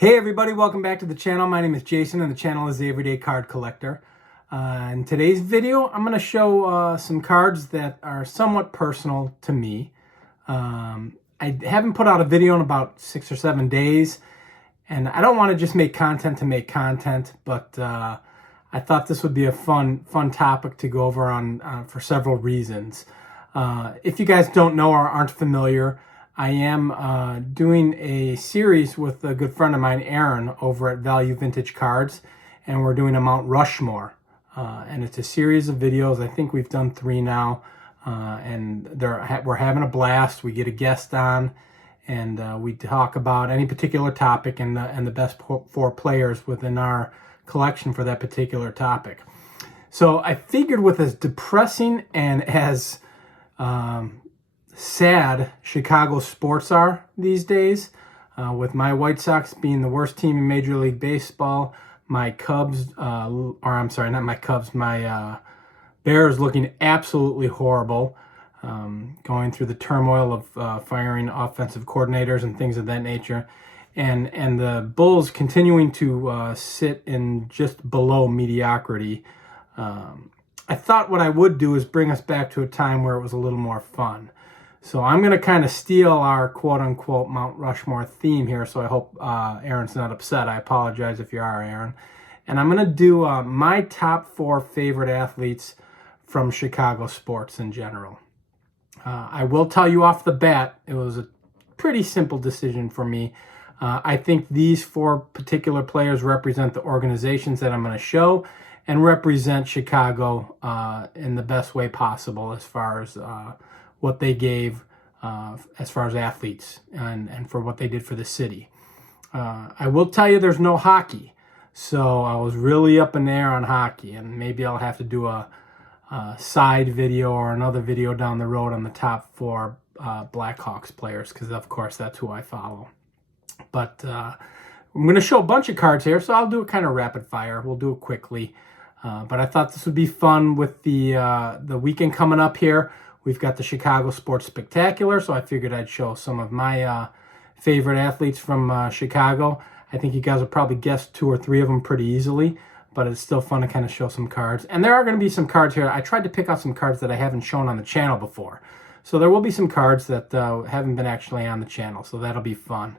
Hey everybody, welcome back to the channel. My name is Jason and the channel is the Everyday Card Collector. In today's video, I'm going to show some cards that are somewhat personal to me. I haven't put out a video in about 6 or 7 days, and I don't want to just make content to make content, but I thought this would be a fun topic to go over on for several reasons. If you guys don't know or aren't familiar, I am doing a series with a good friend of mine, Aaron, over at Value Vintage Cards, and we're doing a Mount Rushmore. And it's a series of videos. I think we've done 3 now, and we're having a blast. We get a guest on, and we talk about any particular topic and the best 4 players within our collection for that particular topic. So I figured with as depressing and as sad Chicago sports are these days, with my White Sox being the worst team in Major League Baseball, my Cubs, or I'm sorry, not my Cubs, my Bears looking absolutely horrible, going through the turmoil of firing offensive coordinators and things of that nature, and the Bulls continuing to sit in just below mediocrity. I thought what I would do is bring us back to a time where it was a little more fun. So I'm going to kind of steal our quote-unquote Mount Rushmore theme here, so I hope Aaron's not upset. I apologize if you are, Aaron. And I'm going to do my top 4 favorite athletes from Chicago sports in general. I will tell you off the bat, it was a pretty simple decision for me. I think these 4 particular players represent the organizations that I'm going to show and represent Chicago in the best way possible as far as what they gave as far as athletes and for what they did for the city. I will tell you there's no hockey, so I was really up in the air on hockey, and maybe I'll have to do a side video or another video down the road on the top 4 Blackhawks players, because of course that's who I follow. But I'm going to show a bunch of cards here, so I'll do it kind of rapid fire. We'll do it quickly. But I thought this would be fun with the weekend coming up here. We've got the Chicago Sports Spectacular, so I figured I'd show some of my favorite athletes from Chicago. I think you guys will probably guess 2 or 3 of them pretty easily, but it's still fun to kind of show some cards. And there are going to be some cards here. I tried to pick out some cards that I haven't shown on the channel before. So there will be some cards that haven't been actually on the channel, so that'll be fun.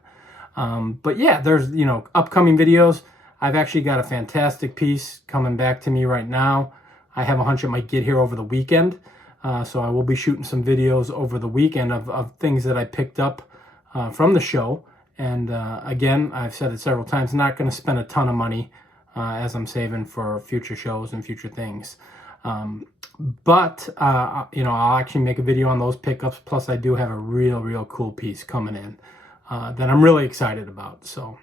But yeah, there's, upcoming videos. I've actually got a fantastic piece coming back to me right now. I have a hunch it might get here over the weekend. So I will be shooting some videos over the weekend of things that I picked up from the show. And again, I've said it several times, not going to spend a ton of money as I'm saving for future shows and future things. But I'll actually make a video on those pickups. Plus, I do have a real cool piece coming in that I'm really excited about. So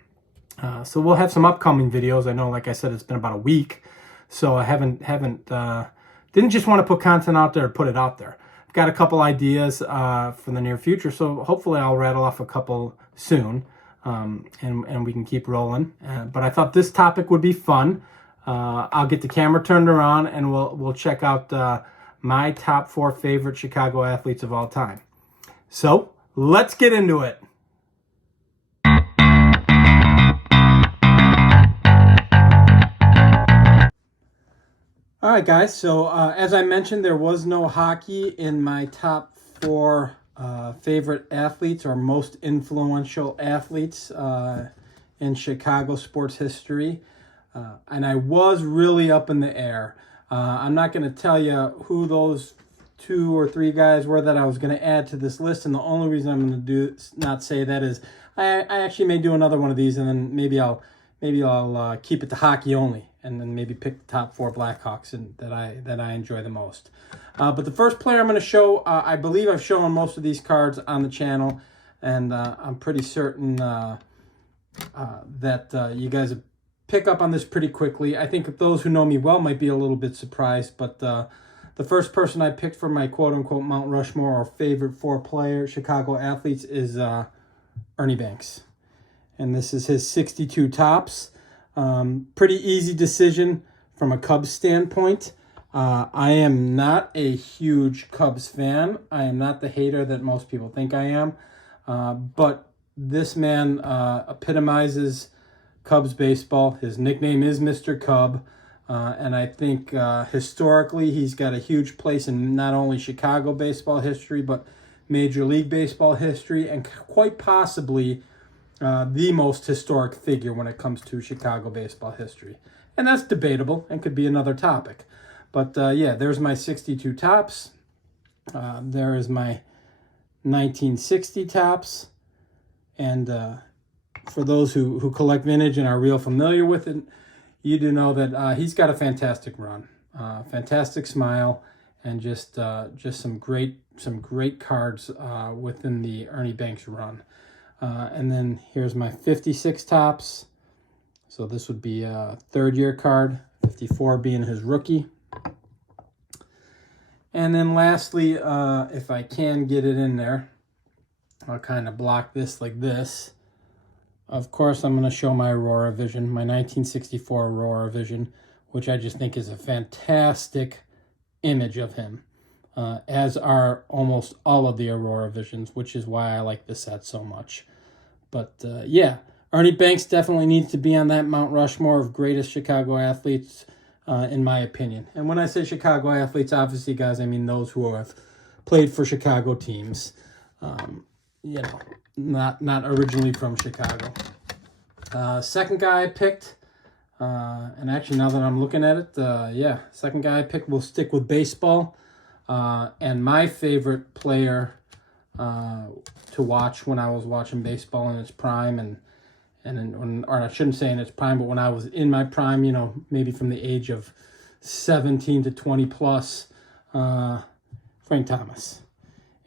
we'll have some upcoming videos. I know, like I said, it's been about a week, so I didn't just want to put content out there to put it out there. I've got a couple ideas for the near future, so hopefully I'll rattle off a couple soon, and we can keep rolling. But I thought this topic would be fun. I'll get the camera turned around, and we'll check out my top 4 favorite Chicago athletes of all time. So let's get into it. All right, guys, so as I mentioned, there was no hockey in my top 4 favorite athletes or most influential athletes in Chicago sports history, and I was really up in the air. I'm not going to tell you who those 2 or 3 guys were that I was going to add to this list, and the only reason I'm going to not say that is I actually may do another one of these, and then maybe I'll keep it to hockey only, and then maybe pick the top 4 Blackhawks that I enjoy the most. But the first player I'm going to show, I believe I've shown most of these cards on the channel, and I'm pretty certain that you guys pick up on this pretty quickly. I think those who know me well might be a little bit surprised, but the first person I picked for my quote-unquote Mount Rushmore or favorite 4 Chicago athletes is Ernie Banks. And this is his 62 tops. Pretty easy decision from a Cubs standpoint. I am not a huge Cubs fan. I am not the hater that most people think I am. But this man epitomizes Cubs baseball. His nickname is Mr. Cub. And I think historically he's got a huge place in not only Chicago baseball history, but Major League Baseball history, and quite possibly the most historic figure when it comes to Chicago baseball history. And that's debatable and could be another topic. But yeah, there's my 62 tops. There is my 1960 tops. And for those who collect vintage and are real familiar with it, you do know that he's got a fantastic run, fantastic smile, and just some great cards within the Ernie Banks run. And then here's my 56 tops. So this would be a third-year card, 54 being his rookie. And then lastly, if I can get it in there, I'll kind of block this like this. Of course, I'm going to show my Aurora Vision, my 1964 Aurora Vision, which I just think is a fantastic image of him, as are almost all of the Aurora Visions, which is why I like this set so much. But yeah, Ernie Banks definitely needs to be on that Mount Rushmore of greatest Chicago athletes, in my opinion. And when I say Chicago athletes, obviously, guys, I mean those who have played for Chicago teams. You know, not originally from Chicago. Second guy I picked, and actually now that I'm looking at it, yeah, second guy I picked will stick with baseball. And my favorite player to watch when I was watching baseball in its prime, or I shouldn't say in its prime, but when I was in my prime, you know, maybe from the age of 17 to 20 plus, Frank Thomas.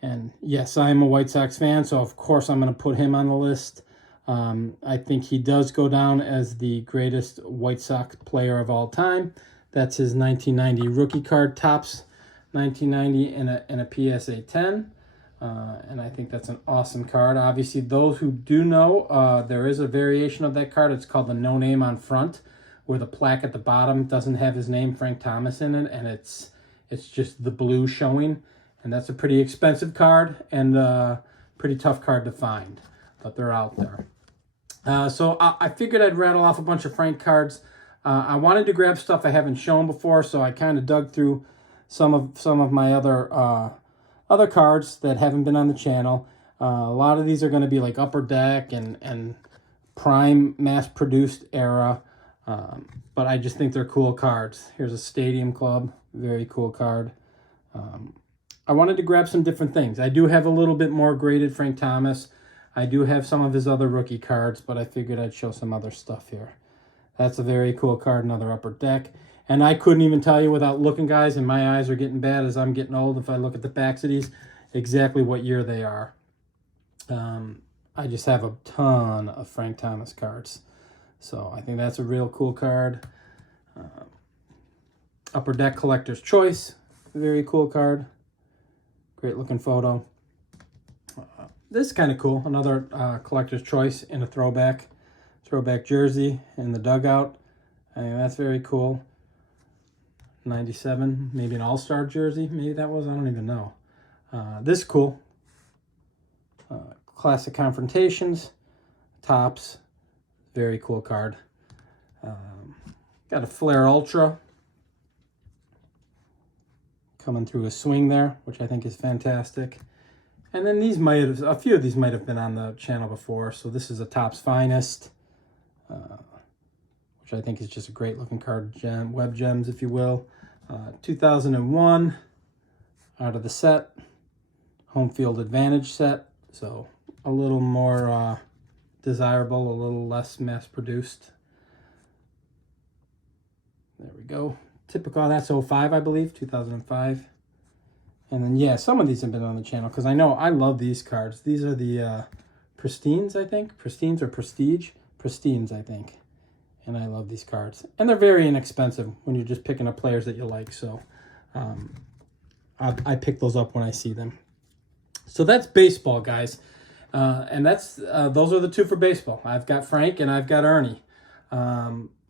And yes, I am a White Sox fan, so of course I'm going to put him on the list. I think he does go down as the greatest White Sox player of all time. That's his 1990 rookie card, Topps 1990 in a PSA 10. And I think that's an awesome card. Obviously, those who do know, there is a variation of that card. It's called the No Name on Front, where the plaque at the bottom doesn't have his name, Frank Thomas, in it, and it's just the blue showing. And that's a pretty expensive card and a pretty tough card to find, but they're out there. So I figured I'd rattle off a bunch of Frank cards. I wanted to grab stuff I haven't shown before, so I kind of dug through some of my other cards that haven't been on the channel. A lot of these are going to be like Upper Deck and prime mass-produced era, but I just think they're cool cards. Here's a Stadium Club, very cool card. I wanted to grab some different things. I do have a little bit more graded Frank Thomas. I do have some of his other rookie cards, but I figured I'd show some other stuff here. That's a very cool card, another Upper Deck. And I couldn't even tell you without looking, guys, and my eyes are getting bad as I'm getting old, if I look at the backs of these, exactly what year they are. I just have a ton of Frank Thomas cards. So I think that's a real cool card. Upper Deck Collector's Choice, very cool card. Great looking photo. This is kind of cool. Another Collector's Choice in a throwback jersey in the dugout. I mean, that's very cool. 97, maybe an all-star jersey. Maybe that was, I don't even know. This is cool. Classic Confrontations. Topps. Very cool card. Got a Flair Ultra coming through a swing there, which I think is fantastic. And then a few of these might have been on the channel before. So this is a Topps Finest, which I think is just a great looking card, web gems, if you will. 2001, out of the set, Home Field Advantage set. So a little more desirable, a little less mass produced. There we go. Typical, that's 05, I believe, 2005. And then, yeah, some of these have been on the channel because I know I love these cards. These are the Pristines, I think. Pristines or Prestige? Pristines, I think. And I love these cards. And they're very inexpensive when you're just picking up players that you like. So I pick those up when I see them. So that's baseball, guys. And that's those are the two for baseball. I've got Frank and I've got Ernie.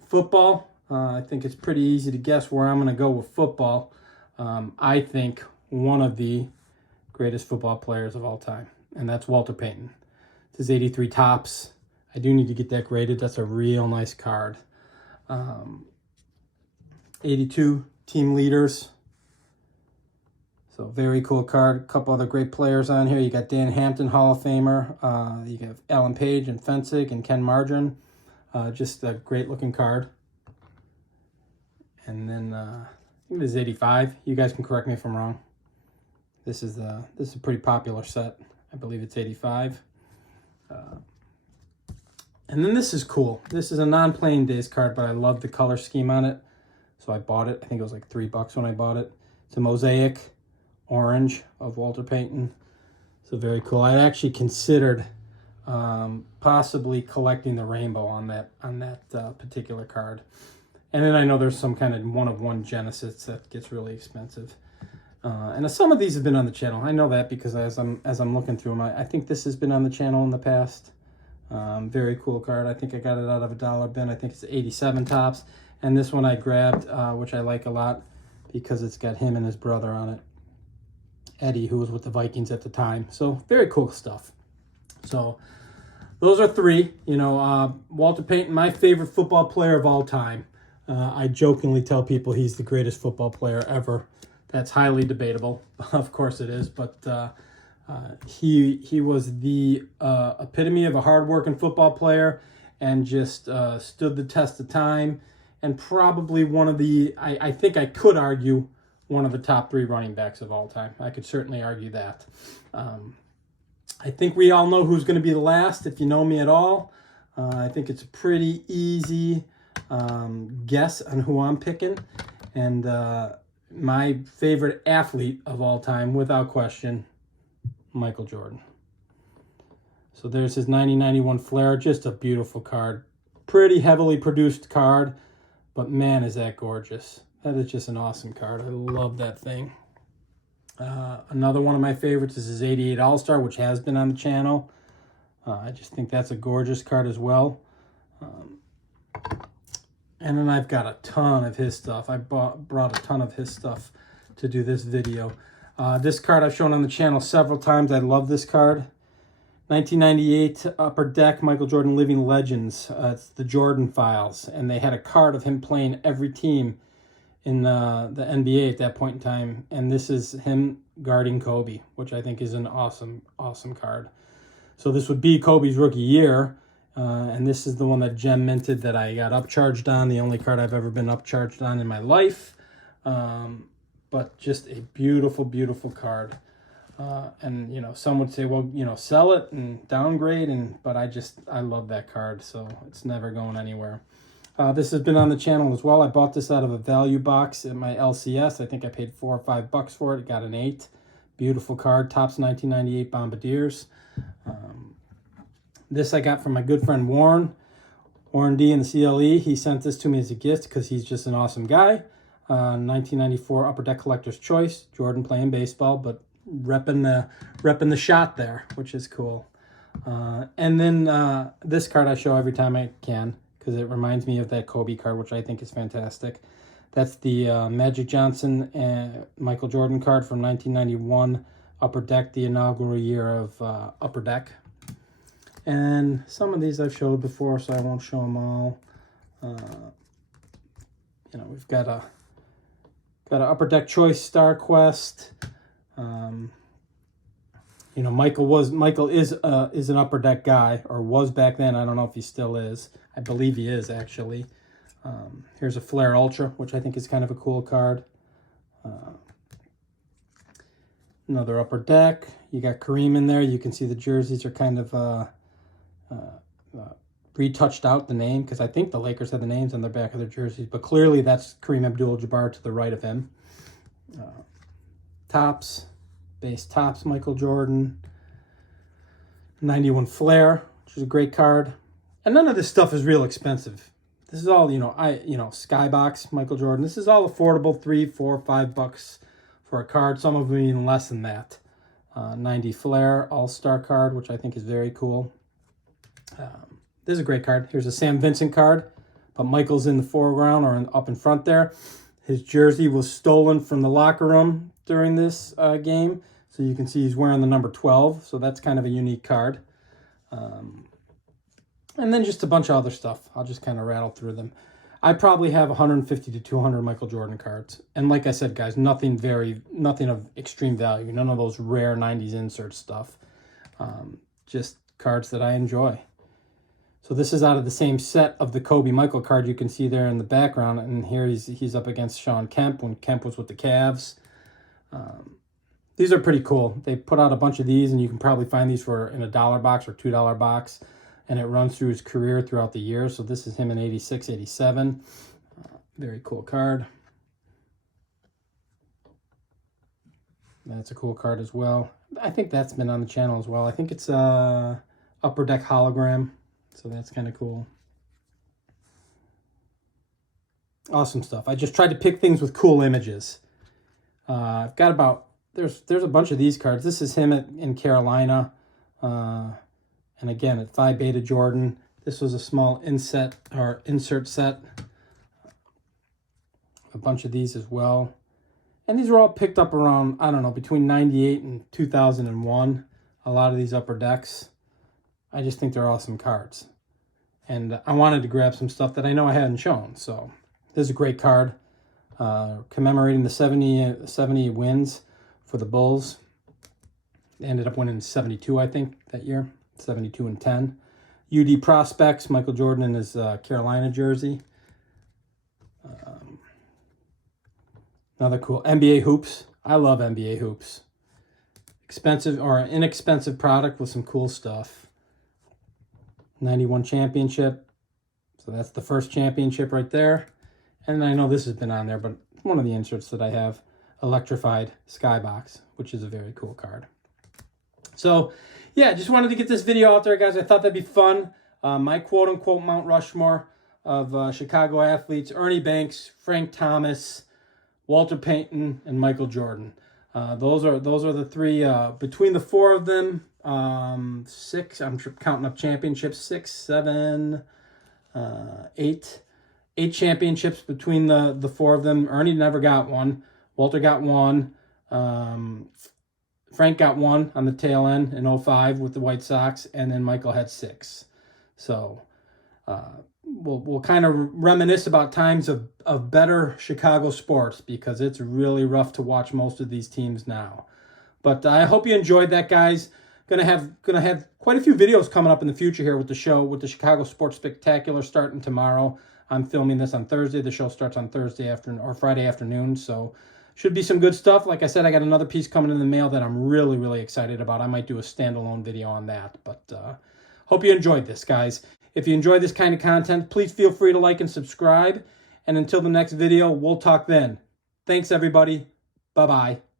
Football, I think it's pretty easy to guess where I'm going to go with football. I think one of the greatest football players of all time, and that's Walter Payton. This is 83 Topps. I do need to get that graded. That's a real nice card. 82 team leaders. So very cool card. A couple other great players on here. You got Dan Hampton, Hall of Famer. You got Alan Page and Fensig and Ken Margin. Just a great looking card. And then I think this is 85. You guys can correct me if I'm wrong. This is a pretty popular set. I believe it's 85. And then this is cool. This is a non-playing days card, but I love the color scheme on it. So I bought it. I think it was like $3 when I bought it. It's a mosaic orange of Walter Payton. So very cool. I actually considered possibly collecting the rainbow on that particular card. And then I know there's some kind of one-of-one Genesis that gets really expensive. And some of these have been on the channel. I know that because as I'm looking through them, I think this has been on the channel in the past. Very cool card. I think I got it out of a dollar bin. I think it's 87 tops. And this one I grabbed, which I like a lot because it's got him and his brother on it. Eddie, who was with the Vikings at the time. So very cool stuff. So those are three. You know, Walter Payton, my favorite football player of all time. I jokingly tell people he's the greatest football player ever. That's highly debatable. Of course it is, but he was the epitome of a hard-working football player and just stood the test of time, and probably one of the, I think I could argue, one of the top 3 running backs of all time. I could certainly argue that. I think we all know who's going to be the last, if you know me at all. I think it's a pretty easy guess on who I'm picking. And my favorite athlete of all time, without question, Michael Jordan. So there's his 1991 Flair. Just a beautiful card. Pretty heavily produced card, but man, is that gorgeous. That is just an awesome card. I love that thing. Another one of my favorites is his 88 All-Star, which has been on the channel. I just think that's a gorgeous card as well. And then I've got a ton of his stuff. I brought a ton of his stuff to do this video. This card I've shown on the channel several times. I love this card. 1998 Upper Deck Michael Jordan Living Legends. It's the Jordan Files. And they had a card of him playing every team in the NBA at that point in time. And this is him guarding Kobe, which I think is an awesome, awesome card. So this would be Kobe's rookie year. And this is the one that Gem minted that I got upcharged on. The only card I've ever been upcharged on in my life. But just a beautiful, beautiful card. And, you know, some would say, well, you know, sell it and downgrade. But I love that card. So it's never going anywhere. This has been on the channel as well. I bought this out of a value box at my LCS. I think I paid $4 or $5 for it. It got an 8. Beautiful card. Topps 1998 Bombardiers. This I got from my good friend Warren D in the CLE. He sent this to me as a gift because he's just an awesome guy. 1994 Upper Deck Collector's Choice. Jordan playing baseball, but repping the shot there, which is cool. And then this card I show every time I can because it reminds me of that Kobe card, which I think is fantastic. That's the Magic Johnson and Michael Jordan card from 1991 Upper Deck, the inaugural year of Upper Deck. And some of these I've showed before, so I won't show them all. You know, we've got a Upper Deck Choice Star Quest. You know, Michael is an Upper Deck guy, or was back then. I don't know if he still is. I believe he is actually. Here's a Flair Ultra, which I think is kind of a cool card. Another Upper Deck. You got Kareem in there. You can see the jerseys are kind of retouched out, the name, because I think the Lakers have the names on the back of their jerseys, but clearly that's Kareem Abdul-Jabbar to the right of him. Topps, base Topps, Michael Jordan. 91 Flair, which is a great card. And none of this stuff is real expensive. This is all, Skybox, Michael Jordan. This is all affordable, $3, $4, $5 for a card. Some of them even less than that. 90 Flair All-Star card, which I think is very cool. This is a great card. Here's a Sam Vincent card, but Michael's in the foreground or up in front there. His jersey was stolen from the locker room during this game, so you can see he's wearing the number 12, so that's kind of a unique card. And then just a bunch of other stuff. I'll just kind of rattle through them. I probably have 150 to 200 Michael Jordan cards. And like I said, guys, nothing of extreme value. None of those rare 90s insert stuff. Just cards that I enjoy. So this is out of the same set of the Kobe Michael card you can see there in the background. And here he's up against Shawn Kemp when Kemp was with the Cavs. These are pretty cool. They put out a bunch of these, and you can probably find these for in a $1 box or $2 box. And it runs through his career throughout the year. So this is him in 86, 87. Very cool card. That's a cool card as well. I think that's been on the channel as well. I think it's Upper Deck hologram. So that's kind of cool. Awesome stuff. I just tried to pick things with cool images. I've got about, there's a bunch of these cards. This is him in Carolina. And again, at Phi Beta Jordan. This was a small insert set. A bunch of these as well. And these were all picked up around, I don't know, between 98 and 2001. A lot of these Upper Decks. I just think they're awesome cards. And I wanted to grab some stuff that I know I hadn't shown. So this is a great card. Commemorating the 70 wins for the Bulls. They ended up winning 72, I think, that year. 72 and 10. UD Prospects, Michael Jordan in his Carolina jersey. Another cool NBA hoops. I love NBA hoops. Expensive or inexpensive product with some cool stuff. 91 championship. So that's the first championship right there. And I know this has been on there, but one of the inserts that I have, Electrified Skybox, which is a very cool card. So, yeah, just wanted to get this video out there, guys. I thought that'd be fun. My quote-unquote Mount Rushmore of Chicago athletes: Ernie Banks, Frank Thomas, Walter Payton, and Michael Jordan. Those are the three. Between the four of them, 6. I'm counting up championships. 6, 7, 8. 8 championships between the four of them. Ernie never got one. Walter got one. Frank got one on the tail end in 05 with the White Sox, and then Michael had 6. So we'll kind of reminisce about times of better Chicago sports, because it's really rough to watch most of these teams now. But I hope you enjoyed that, guys. Gonna have quite a few videos coming up in the future here with the show, with the Chicago Sports Spectacular starting tomorrow. I'm filming this on Thursday. The show starts on Thursday afternoon or Friday afternoon, so should be some good stuff. Like I said, I got another piece coming in the mail that I'm really, really excited about. I might do a standalone video on that. But hope you enjoyed this, guys. If you enjoy this kind of content, please feel free to like and subscribe. And until the next video, we'll talk then. Thanks, everybody. Bye-bye.